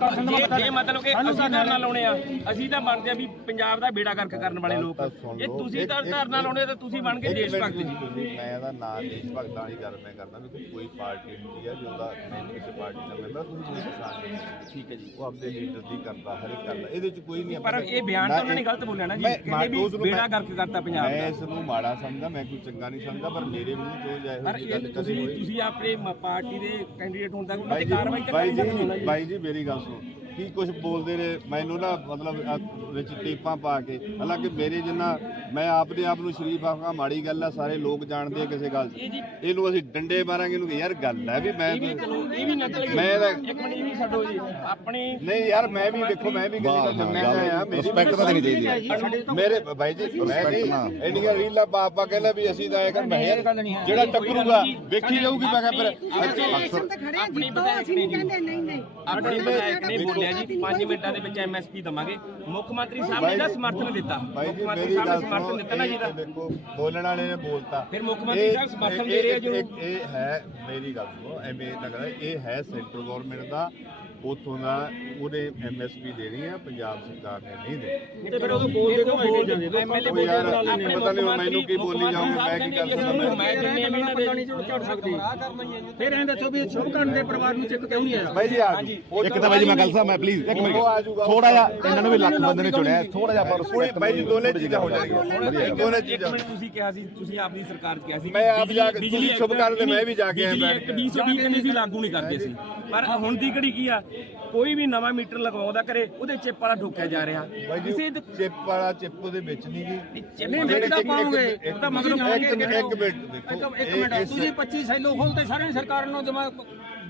ਜੇ ਜੇ ਮਤਲਬ ਕਿ ਅਸੀਂ ਧਰਨਾ ਲਾਉਣੇ ਆ ਅਸੀਂ ਤਾਂ ਬਣਦੇ ਆ ਵੀ ਪੰਜਾਬ ਦਾ ਬੇੜਾ ਗਰਕ ਕਰਨ ਵਾਲੇ ਲੋਕ ਜੇ ਤੁਸੀਂ ਤਾਂ ਧਰਨਾ ਲਾਉਣੇ ਤਾਂ ਤੁਸੀਂ ਬਣ ਕੇ ਦੇਸ਼ ਭਗਤ ਜੀ। ਤੁਸੀਂ ਮੈਂ ਇਹਦਾ ਨਾਂ ਦੇਸ਼ ਭਗਤਾਂ ਵਾਲੀ ਗੱਲ ਮੈਂ ਕਰਦਾ ਵੀ ਕੋਈ ਪਾਰਟੀ ਹੁੰਦੀ ਆ ਜਿਹਦਾ ਮੈਂ ਕਿਸੇ ਪਾਰਟੀ ਦਾ ਮੈਂਬਰ ਤੁਸੀਂ ਕੋਈ ਕਿਸਾਨ ਨਹੀਂ ਠੀਕ ਹੈ ਜੀ। ਉਹ ਆਪਣੇ ਲੀਡਰ ਦੀ ਕਰਦਾ ਹਰ ਇੱਕ ਕਰਦਾ। ਇਹਦੇ ਚ ਕੋਈ ਨਹੀਂ ਪਰ ਇਹ ਬਿਆਨ ਤਾਂ ਉਹਨਾਂ ਨੇ ਗਲਤ ਬੋਲਿਆ ਨਾ ਜੀ ਮੈਂ- ਕਹਿੰਦੇ ਵੀ ਮੈਂ ਉਸ ਨੂੰ ਬੇੜਾ ਮੈਂ- ਗਰਕ ਕਰਤਾ ਪੰਜਾਬ ਮੈਂ ਦਾ। ਇਸ ਨੂੰ ਮਾੜਾ ਸਮਝਦਾ ਮੈਂ ਕੋਈ ਚੰਗਾ ਨਹੀਂ ਸਮਝਦਾ ਪਰ ਮੇਰੇ ਮੂੰਹ ਚੋਂ ਜਾਇ ਪਰ ਹੋਈ ਇਹ ਗੱਲ ਕਦੇ ਤੁਸੀਂ ਹੋਈ ਤੁਸੀਂ ਆਪਣੇ ਮ- ਪਾਰਟੀ ਦੇ ਕੈਂਡੀਡੇਟ ਹੋਣ ਤੱਕ ਉਹਨਾਂ ਬਾਈ ਤੇ ਜੀ ਕਾਰਵਾਈ ਤਾਂ ਬਾਈ ਕਰਨੀ ਚਾਹੀਦੀ ਹੈ ਜੀ। ਬਾਈ ਜੀ ਮੇਰੀ ਗੱਲ ਕੀ ਕੁਝ ਬੋਲਦੇ ਨੇ? ਮੈਨੂੰ ਨਾ ਮਤਲਬ ਆਹ ਵਿੱਚ ਟੇਪਾਂ ਪਾ ਕੇ, ਹਾਲਾਂਕਿ ਮੇਰੇ ਜਿੰਨਾ ਮੈਂ ਆਪਦੇ ਆਪ ਨੂੰ ਸ਼ਰੀਫ ਆਖਾਂ ਮਾੜੀ ਗੱਲ ਆ ਸਾਰੇ ਲੋਕ ਜਾਣਦੇ ਆ ਕਿਸੇ ਗੱਲ। ਇਹਨੂੰ ਅਸੀਂ ਡੰਡੇ ਮਾਰਾਂਗੇ ਇਹਨੂੰ ਯਾਰ ਗੱਲ ਹੈ ਵੀ ਮੈਂ ਇਹ ਵੀ ਇਹ ਵੀ ਨਕਲ ਮੈਂ ਇਹਦਾ- ਇੱਕ ਮਿੰਟ ਇਹ ਵੀ ਛੱਡੋ ਜੀ। ਆਪਣੀ ਨਹੀਂ ਯਾਰ ਮੈਂ ਵੀ ਦੇਖੋ ਮੈਂ ਵੀ ਕਿਸੇ ਦਾ ਮੇਰੀ ਰਿਸਪੈਕਟ ਤਾਂ ਦੇਣੀ ਚਾਹੀਦੀ ਹੈ ਮੇਰੇ ਬਾਈ ਜੀ ਮੈਂ ਨਹੀਂ ਇੰਡੀਆ ਰੀਲਾ ਪਾਪਾ ਕਹਿੰਦਾ ਵੀ ਅਸੀਂ ਤਾਂ ਇਹ ਕਰ ਮੈਂ ਜਿਹੜਾ ਟੱਕਰੂਗਾ ਵੇਖੀ ਜਾਊਗੀ ਮੈਂ ਕਿਹਾ ਫਿਰ ਇਲੈਕਸ਼ਨ ਤੇ ਖੜੇ ਆਪਣੀ ਨੇ ਨਹੀਂ। ਕਹਿੰਦੇ ਨਹੀਂ ਨਹੀਂ। ਆਪਣੇ ਵਿਧਾਇਕ ਨੇ ਬੋਲਿਆ ਜੀ 5 ਮਿੰਟਾਂ ਦੇ ਵਿੱਚ ਐਮਐਸਪੀ ਦਵਾਂਗੇ। ਮੁੱਖ ਮੰਤਰੀ ਸਾਹਿਬ ਨੇ ਸਮਰਥਨ ਦਿੱਤਾ। ਮੁੱਖ ਮੰਤਰੀ ਸਾਹਿਬ ਨੇ ਸਮਰਥਨ ਸੁਣੋ ਦਿੱਤਾ ਨਾ ਜੀ ਇਹ ਦਾ ਦੇਖੋ ਬੋਲਣ ਵਾਲੇ ਨੇ ਬੋਲਤਾ। ਫਿਰ ਮੁੱਖ ਮੰਤਰੀ ਇਹ- ਸਾਹਿਬ ਸਮਰਥਨ ਇਹ- ਦੇ ਰਹੇ ਆ ਇਹ- ਜੋ- ਇਹ- ਇਹ ਹੈ ਮੇਰੀ ਗੱਲ ਸੁਣੋ ਐਵੇਂ ਕਰੇ ਇਹ ਹੈ ਸੈਂਟਰ ਗਵਰਨਮੈਂਟ ਦਾ ਉਥੋਂ ਦਾ ਉਹਨੇ ਐਮਐਸਪੀ ਦੇਣੀ ਹੈ ਪੰਜਾਬ ਸਰਕਾਰ ਨੇ ਨਹੀਂ ਦੇਣੀ। ਤੇ ਫਿਰ ਉਹ ਬੋਲਦੇ ਕਿਉਂ ਬੋਲਦੇ ਐਮਐਲਏ ਉਹ ਯਾਰ, ਬੋਲਦੇ ਆਪਣੇ ਪਤਾ ਨਹੀਂ ਮੈਨੂੰ ਕੀ ਬੋਲੀ ਜਾਊਂਗੇ, ਮੈਂ ਕੀ ਕਰ ਸਕਦਾ। ਮੈਂ ਜਿੰਨੇ ਵੀ ਇਹਨਾਂ ਦੇ ਝੜ ਸਕਦੇ। ਫਿਰ ਐਂ ਦੱਸੋ ਵੀ ਸ਼ੁਭ ਕਰਨ ਦੇ ਪਰਿਵਾਰ ਨੂੰ ਚੈੱਕ ਕਿਉਂ ਨਹੀਂ ਆਇਆ? ਬਾਈ ਜੀ ਆ ਇੱਕ ਤਾਂ ਬਾਈ ਜੀ ਮੈਂ ਗੱਲ ਸਾਹਿਬ ਮੈਂ ਪਲੀਜ਼ ਇੱਕ ਆ। ਮਿੰਟ ਥੋੜਾ ਜਿਹਾ ਇਹਨਾਂ ਨੂੰ ਵੀ ਲੱਖ ਬੰਦੇ ਨੇ ਚੁਣਿਆ ਥੋੜਾ ਜਿਹਾ ਪਰ ਕੋਈ ਬਾਈ ਜੀ ਦੋਨੇ ਚੀਜ਼ਾਂ ਹੋ ਜਾਣਗੀਆਂ। ਦੋਨੇ ਇੱਕ ਚੀਜ਼ਾਂ। ਮਿੰਟ ਤੁਸੀਂ ਕਿਹਾ ਸੀ ਤੁਸੀਂ ਆਪਣੀ ਸਰਕਾਰ 'ਚ ਕਿਹਾ ਸੀ ਮੈਂ ਆਪ ਜਾ ਕੇ- ਤੁਸੀਂ ਸ਼ੁਭ ਕਰਨ ਦੇ ਮੈਂ ਵੀ ਜਾ ਕੇ ਆਇਆ ਬੈਠ ਕੇ। 2020 ਕਹਿੰਦੇ ਸੀ ਲਾਗੂ ਨਹੀਂ ਕਰਦੇ ਸੀ। ਪਰ ਹੁਣ ਦੀ ਘੜੀ ਕੀ ਆ? ਕੋਈ ਵੀ ਨਵਾਂ ਮੀਟਰ ਲਗਵਾਉਂਦਾ ਕਰੇ ਉਹਦੇ ਚਿੱਪ ਵਾਲਾ ਠੋਕਿਆ ਜਾ ਰਿਹਾ। ਕਿਸੇ ਦੇ ਚਿੱਪ ਵਾਲਾ ਚਿੱਪ ਉਹਦੇ ਵਿੱਚ ਨਹੀਂ ਗਈ ਨਹੀਂ, ਦੇ ਵਿੱਚ ਤਾਂ ਮਗਰੋਂ ਇੱਕ- ਮਿੰਟ ਦੇਖੋ। ਇੱਕ ਮਿੰਟ ਤੁਸੀਂ 25 ਸੈਲੋ ਖੋਲਤੇ ਸਾਰੇ ਸਰਕਾਰ ਨੂੰ ਜਮਾ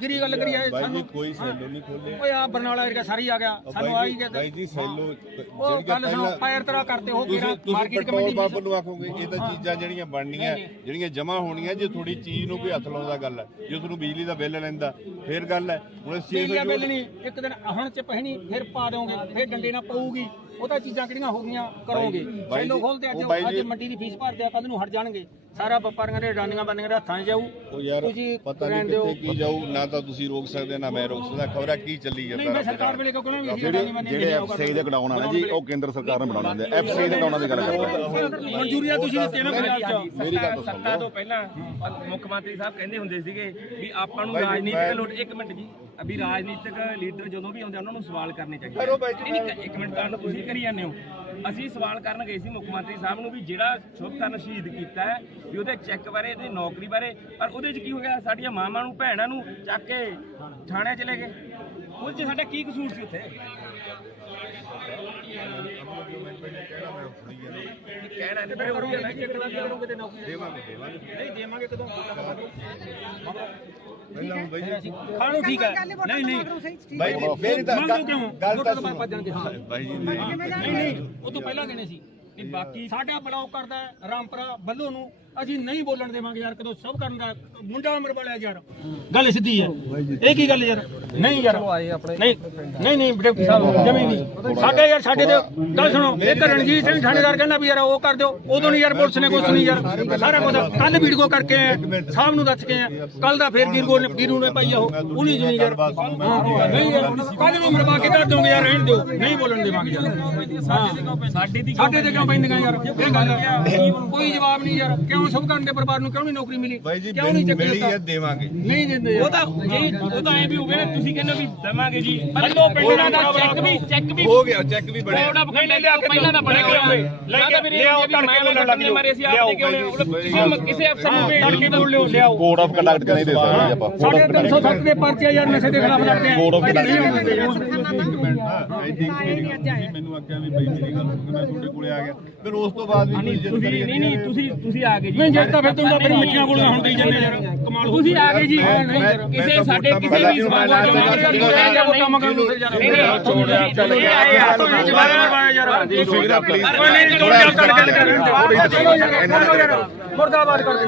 ਗਿਰੀ ਗੱਲ ਕਰੀ ਆਏ ਬਾਈ ਜੀ ਕੋਈ ਸੈਲੋ ਨਹੀਂ ਖੋਲੇ ਓਏ ਆ ਬਰਨਾਲਾ ਏਰੀਆ ਸਾਰੀ ਆ ਗਿਆ ਸਾਨੂੰ ਆ ਹੀ ਗਿਆ ਬਾਈ ਜੀ ਸੈਲੋ ਉਹ ਗੱਲ ਸੁਣੋ ਫਾਇਰ ਤਰਾ ਕਰਤੇ ਹੋ ਤੁਸੀਂ ਗਿਆ ਤੁਸੀਂ ਮਾਰਕੀਟ ਕਮੇਟੀ ਪੰਪ ਨੂੰ ਆਖੋਗੇ ਇਹ ਤਾਂ ਚੀਜ਼ਾਂ ਜਿਹੜੀਆਂ ਬਣਨੀਆਂ ਜਿਹੜੀਆਂ ਜਮਾ ਹੋਣੀਆਂ ਜੇ ਥੋੜੀ ਚੀਜ਼ ਨੂੰ ਕੋਈ ਹੱਥ ਲਾਉਂਦਾ ਗੱਲ ਹੈ। ਜੇ ਤੁਹਾਨੂੰ ਬਿਜਲੀ ਦਾ ਬਿੱਲ ਲੈਂਦਾ ਫੇਰ ਗੱਲ ਹੈ। ਹੁਣ ਇਸ ਚੀਜ਼ ਨੂੰ ਬਿੱਲ ਨਹੀਂ ਇੱਕ ਦਿਨ ਹੁਣ ਚ ਪਹਿਣੀ ਫਿਰ ਪਾ ਦੋਗੇ ਫਿਰ ਡੰਡੇ ਨਾਲ ਪਊਗੀ। ਉਹ ਤਾਂ ਚੀਜ਼ਾਂ ਕਿਹੜੀਆਂ ਹੋ ਗਈਆਂ ਕਰੋਗੇ। ਸੈਲੋ ਖੋਲਦੇ ਅੱਜ ਉਹ ਅੱਜ ਮੰਡੀ ਦੀ ਫੀਸ ਭਰਦੇ ਆ ਕੱਲ ਨੂੰ ਹਟ ਜਾਣਗੇ। ਸਾਰਾ ਵਪਾਰੀਆਂ ਦੇ ਡਾਨੀਆਂ ਬੰਦੀਆਂ ਦੇ ਹੱਥਾਂ 'ਚ ਜਾਊ। ਉਹ ਯਾਰ ਤੁਸੀਂ ਪਤਾ ਰਹਿਣ ਨਹੀਂ ਦਿਓ। ਕਿੱਥੇ ਕੀ ਜਾਊ ਨਾ ਤਾਂ ਤੁਸੀਂ ਰੋਕ ਸਕਦੇ ਨਾ ਮੈਂ ਰੋਕ ਸਕਦਾ। ਖਬਰਾਂ ਕੀ ਚੱਲੀ ਨਹੀਂ ਜਾਂਦਾ ਮੈਂ ਰੱਬ ਸਰਕਾਰ। ਵੇਲੇ ਕਿਉਂ ਨਹੀਂ ਜਿਹੜੇ ਜਿਹੜੇ ਐਫਸੀਆਈ ਦੇ ਕਢਾਉਣ ਆਣਾ ਜੀ ਉਹ ਕੇਂਦਰ ਸਰਕਾਰ ਨੇ ਬਣਾਉਣਾ ਹੁੰਦੇ ਐਫਸੀਆਈ ਦੇ ਕਢਾਉਣ ਦੀ ਗੱਲ ਕਰ ਰਹੇ ਹਾਂ ਮਨਜ਼ੂਰੀਆਂ ਤੁਸੀਂ ਦਿੱਤੀਆਂ ਨਾ ਪੰਜਾਬ 'ਚ। ਮੇਰੀ ਗੱਲ ਸੱਤਾ ਤੋਂ ਪਹਿਲਾਂ ਮੁੱਖ ਮੰਤਰੀ ਸਾਹਿਬ ਕਹਿੰਦੇ ਹੁੰਦੇ ਸੀਗੇ ਵੀ ਆਪਾਂ ਨੂੰ ਰਾਜਨੀਤਿਕ ਲੋਟ ਇੱਕ ਮਿੰਟ ਜੀ। ਅਭੀ ਰਾਜਨੀਤਿਕ ਲੀਡਰ ਜਦੋਂ ਵੀ ਆਉਂਦੇ ਉਹਨਾਂ ਨੂੰ ਸਵਾਲ ਕਰਨੇ ਚਾਹੀਦੇ ਨਹੀਂ, ਨਹੀਂ, ਇੱਕ ਮਿੰਟ ਕਾਰਨ ਤੁਸੀਂ ਕਰੀ ਜਾਂਦੇ ਹੋ। ਅਸੀਂ ਸਵਾਲ ਕਰਨ ਗਏ ਸੀ ਮੁੱਖ ਮੰਤਰੀ ਸਾਹਿਬ ਨੂੰ ਵੀ ਜਿਹੜਾ ਸ਼ੁਭਕਰਨ ਸ਼ਹੀਦ ਕੀਤਾ ਹੈ, ਵੀ ਉਹਦੇ ਚੈੱਕ ਬਾਰੇ ਤੇ ਨੌਕਰੀ ਬਾਰੇ, ਪਰ ਉਹਦੇ 'ਚ ਕੀ ਹੋ ਗਿਆ? ਸਾਡੀਆਂ ਮਾਵਾਂ ਨੂੰ, ਭੈਣਾਂ ਨੂੰ ਚੱਕ ਕੇ ਥਾਣੇ ਚਲੇ ਗਏ। ਉਹ 'ਚ ਸਾਡਾ ਕੀ ਕਸੂਰ ਸੀ ਉੱਥੇ? ਕਹਿਣਾ ਨਹੀਂ ਫਿਰ ਉਹੀ ਹੈ ਨਾ ਕਿ ਦੇਵਾਂਗੇ ਦੇਵਾਂਗੇ ਨਹੀਂ ਦੇਵਾਂਗੇ ਕਦੋਂ? ਪਹਿਲਾਂ ਬਾਈ ਖਾਣੋ ਠੀਕ ਹੈ। ਨਹੀਂ ਨਹੀਂ। ਬਾਈ ਜੀ ਮੇਰੀ ਤਾਂ ਗੱਲ ਵੋਟਾਂ ਤਾਂ ਤੋਂ ਬਾਅਦ ਭੱਜਣਗੇ ਹਾਂ ਬਾਈ ਜੀ ਨਹੀਂ ਨਹੀਂ। ਨਹੀਂ ਉਹ ਤੋਂ ਪਹਿਲਾਂ ਦੇਣੇ ਸੀ? ਕਿ ਬਾਕੀ ਸਾਡਾ ਬਲੌਕ ਕਰਦਾ ਰਾਮਪੁਰਾ ਬੱਲੋ ਨੂੰ। ਅਸੀਂ ਨਹੀਂ ਬੋਲਣ ਦੇਵਾਂਗੇ ਯਾਰ ਕਦੋਂ ਸਭ ਕਰਨ ਦਾ ਮੁੰਡਾ ਉਮਰ ਵਾਲਾ ਯਾਰ। ਗੱਲ ਸਿੱਧੀ ਹੈ। ਇਹ ਕੀ ਗੱਲ ਯਾਰ? ਨਹੀਂ ਯਾਰ। ਨਹੀਂ ਨਹੀਂ ਨਹੀਂ ਡਿਪਟੀ ਸਾਹਿਬ ਜਮੀ ਨਹੀਂ। ਸਾਡੇ ਯਾਰ ਸਾਡੇ ਤੇ ਗੱਲ ਸੁਣੋ। ਇੱਕ ਰਣਜੀਤ ਸਿੰਘ ਥਾਣੇਦਾਰ ਕਹਿੰਦਾ ਵੀ ਯਾਰ ਉਹ ਕਰ ਦਿਓ। ਉਦੋਂ ਨਹੀਂ ਯਾਰ ਪੁਲਿਸ ਨੇ ਕੁਛ ਨਹੀਂ ਯਾਰ। ਸਾਰਾ ਕੁਝ ਕੱਲ ਵੀਡੀਓ ਕਰਕੇ ਸਾਹਿਬ ਨੂੰ ਦੱਸ ਕੇ ਆਏ ਕੱਲ ਦਾ ਫੇਰ ਗਿਰਗੋ ਨੇ ਵੀਰੂ ਨੇ ਪਾਈ ਆ ਉਹ। ਉਹਨੀ ਜਮੀ ਯਾਰ। ਨਹੀਂ ਯਾਰ ਕੱਲ ਨੂੰ ਮਰਵਾ ਕੇ ਕਰ ਦੋਗੇ ਯਾਰ ਰਹਿਣ ਦਿਓ। ਨਹੀਂ ਬੋਲਣ ਦੇਵਾਂਗੇ ਯਾਰ। ਸਾਡੀ ਦੀ ਸਾਡੇ ਤੇ ਕਿਉਂ ਪੈਂਦੀਆਂ ਯਾਰ? ਇਹ ਗੱਲ ਕੋਈ ਜਵਾਬ ਨਹੀਂ ਯਾਰ। ਕਿਉਂ ਸ਼ੁਭ ਕਰਨ ਦੇ ਪਰਿਵਾਰ ਨੂੰ ਕਿਉਂ ਨਹੀਂ ਨੌਕਰੀ ਮਿਲੀ? ਬਾਈ ਜੀ ਕਿਉਂ ਨਹੀਂ ਮਿਲੀ ਹੈ? ਦੇਵਾਂਗੇ। ਨਹੀਂ ਦਿੰਦੇ ਉਹ ਤਾਂ ਜੀ ਉਹ ਤਾਂ ਐ ਵੀ ਹੋਵੇ ਨਾ ਤੁਸੀਂ ਕਹਿੰਦੇ ਵੀ ਦਵਾਂਗੇ ਜੀ। ਪੱਲੋ ਪਿੰਡਾਂ ਦਾ ਚੈੱਕ ਵੀ ਚੈੱਕ ਵੀ ਹੋ ਗਿਆ ਚੈੱਕ ਵੀ ਬਣਿਆ। ਬੋਰਡ ਆਫ ਕਹਿੰਦੇ ਲਿਆ ਕੇ ਪਹਿਲਾਂ ਤਾਂ ਬਣੇ ਹੋਏ ਲੈ ਕੇ ਵੀ ਲਿਆਓ ਤੜਕੇ ਬੋਲਣ ਲੱਗ ਜਾਓ ਮਾਰੇ ਅਸੀਂ ਆਪ ਦੇ ਕਿਉਂ ਕਿਸੇ ਅਫਸਰ ਨੂੰ ਭੇਜ ਕੇ ਬੋਲ ਲਿਓ ਲਿਆਓ ਕੋਡ ਆਫ ਕੰਡਕਟ ਨਹੀਂ ਦੇ ਸਕਦੇ ਆਪਾਂ। ਸਾਡੇ 307 ਦੇ ਪਰਚੇ ਯਾਰ ਨਸ਼ੇ ਦੇ ਖਿਲਾਫ ਲੜਦੇ ਆ। Board of Conduct ਇੱਕ ਮਿੰਟ ਹਾਂ ਆਈ ਥਿੰਕ ਮੇਰੀ ਗੱਲ ਤੁਸੀਂ ਮੈਨੂੰ ਆਖਿਆ ਵੀ ਬਈ ਮੇਰੀ ਗੱਲ ਸੁਣ ਕੇ ਮੈਂ ਤੁਹਾਡੇ ਕੋਲੇ ਆ ਗਿਆ ਫਿਰ ਉਸ ਤੋਂ ਬਾਅਦ ਵੀ ਕੋਈ ਇੱਜ਼ਤ ਤੁਸੀਂ ਕਰੀ ਨਹੀਂ ਨਹੀਂ ਤੁਸੀਂ ਤੁਸੀਂ ਆ ਗਏ ਜੀ ਨਹੀਂ ਜੇ ਤਾਂ ਫਿਰ ਤੁਹਾਨੂੰ ਤਾਂ ਫਿਰ ਮਿੱਠੀਆਂ ਗੋਲੀਆਂ ਹੁੰਦੀ ਜਾਂਦੇ ਯਾਰ ਕਮਾਲ ਤੁਸੀਂ ਆ ਗਏ ਜੀ ਕਿਸੇ ਸਾਡੇ ਕਿਸੇ ਵੀ ਮੰਗਦਾ ਸਵਾਲ ਸੀ, ਦਾ ਮੈਂ ਜਵਾਬ ਜਿਹੜਾ ਵੋਟਾਂ ਮੰਗਣ ਨੂੰ ਜਾਣਾ ਨਹੀਂ ਨਹੀਂ ਯਾਰ ਚੱਲ ਯਾਰ ਯਾਰ ਤੁਸੀਂ ਵੀਰਾ please ਨਹੀਂ ਕਰ ਗੱਲ ਕਰ ਯਾਰ ਮੁਰਦਾਬਾਦ ਕਰ ਦੇ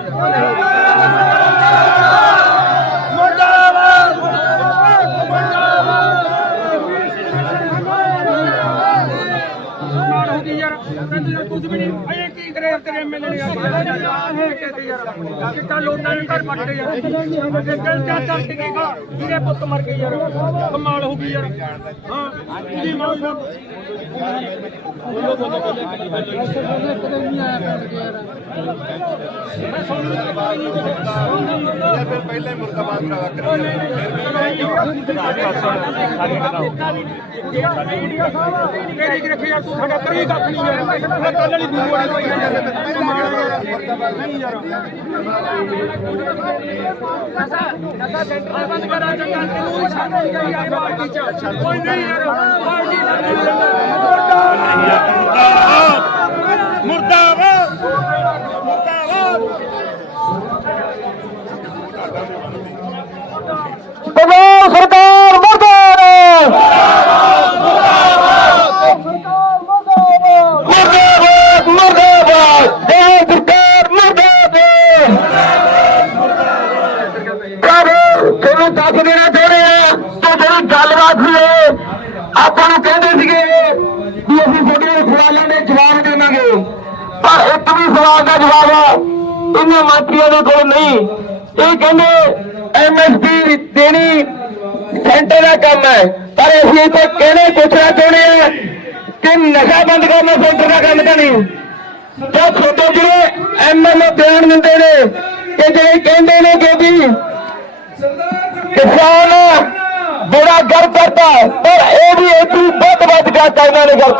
ਮੁਰਦਾਬਾਦ ਹੋ ਗਈ ਯਾਰ। ਕਹਿੰਦੇ ਯਾਰ ਕੁਝ ਵੀ ਨਹੀਂ। ਅਜੇ ਕੀ ਤੇਰੇ ਤੇਰੇ ਐਮਐਲਏ ਨੇ ਆ? ਕੇ ਕਹਿੰਦੇ ਯਾਰ। ਕਿੱਤਾ ਲੋਟਾਂ ਨੇ ਘਰ ਪੱਟ ਯਾਰ। ਗੱਲ ਚਾ ਚੱਲ ਟਿਕੇਗਾ ਜਿਹਦੇ ਪੁੱਤ ਮਰ ਗਏ ਯਾਰ। ਕਮਾਲ ਹੋ ਗਈ ਯਾਰ। ਹਾਂ ਜੀ ਮੌਜ ਦਾ ਫਿਰ ਪਹਿਲਾਂ ਹੀ ਮੁਰਦਾਬਾਦ ਭਰਾਵਾ ਕਰੀ ਕਿਹੜੀ ਰੱਖੀ ਯਾਰ ਤੂੰ ਸਾਡਾ। ਕਰੀ ਕੱਖ ਨਹੀਂ ਯਾਰ ਮੈਂ ਕੱਲ ਵਾਲੀ ਦੂਰ ਵਾਲੀ ਕੋਈ ਯਾਰ ਕਮਾਲ ਨਹੀਂ ਯਾਰ ਨਸਾ ਨਸਾ ਸੈਂਟਰ ਬੰਦ ਕਰਾ ਚੰਗਾ ਤੈਨੂੰ ਸ਼ਾਮਲ ਕਰੀ ਆ ਪਾਰਟੀ ਚ ਕੋਈ ਨਹੀਂ ਯਾਰ। ਪਾਰਟੀ ਮੁਰਦਾਬਾਦ। ਮੁਰਦਾਬਾਦ। ਪੰਜਾਬ ਸਰਕਾਰ ਮੁਰਦਾਬਾਦ ਮੁਰਦਾਬਾਦ ਮੁਰਦਾਬਾਦ ਜੈ ਸਰਕਾਰ ਮੁਰਦਾਬਾਦ ਪਰ ਤੁਹਾਨੂੰ ਦੱਸ ਦੇਣਾ ਚਾਹੁੰਦੇ ਆ ਕਿ ਜਿਹੜੀ ਗੱਲਬਾਤ ਸੀ ਇਹ ਆਪਾਂ ਨੂੰ ਕਹਿੰਦੇ ਸੀਗੇ ਵੀ ਅਸੀਂ ਤੁਹਾਡੇ ਸਵਾਲਾਂ ਦੇ ਜਵਾਬ ਪਰ ਇੱਕ ਵੀ ਸਵਾਲ ਦਾ ਜਵਾਬ ਇਹਨਾਂ ਮੰਤਰੀਆਂ ਦੇ ਕੋਲ ਨਹੀਂ। ਇਹ ਕਹਿੰਦੇ ਐਮਐਸਪੀ ਦੇਣੀ ਸੈਂਟਰ ਦਾ ਕੰਮ ਹੈ। ਪਰ ਅਸੀਂ ਇੱਥੇ ਕਹਿਣੇ ਪੁੱਛਣਾ ਚਾਹੁੰਦੇ ਆ ਕਿ ਨਸ਼ਾ ਬੰਦ ਕਰਨਾ ਸੈਂਟਰ ਦਾ ਕੰਮ ਤਾਂ ਨਹੀਂ। ਤਾਂ ਛੋਟੇ ਜਿਹੜੇ ਐਮਐਲਏ ਬਿਆਨ ਦਿੰਦੇ ਨੇ, ਕਿ ਜਿਹੜੇ ਕਹਿੰਦੇ ਨੇ ਕਿ ਵੀ ਕਿਸਾਨ ਬੜਾ ਗਰ ਕਰਤਾ ਪਰ ਇਹ ਵੀ ਇੱਕ ਬਹੁਤ ਵੱਧ ਵੱਧ ਕਰਤਾ ਇਹਨਾਂ ਨੇ ਗਰ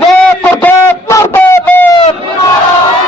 ਗੁਰਦੇਵ ਗੁਰਦੇਵ ਗੁਰਦੇਵ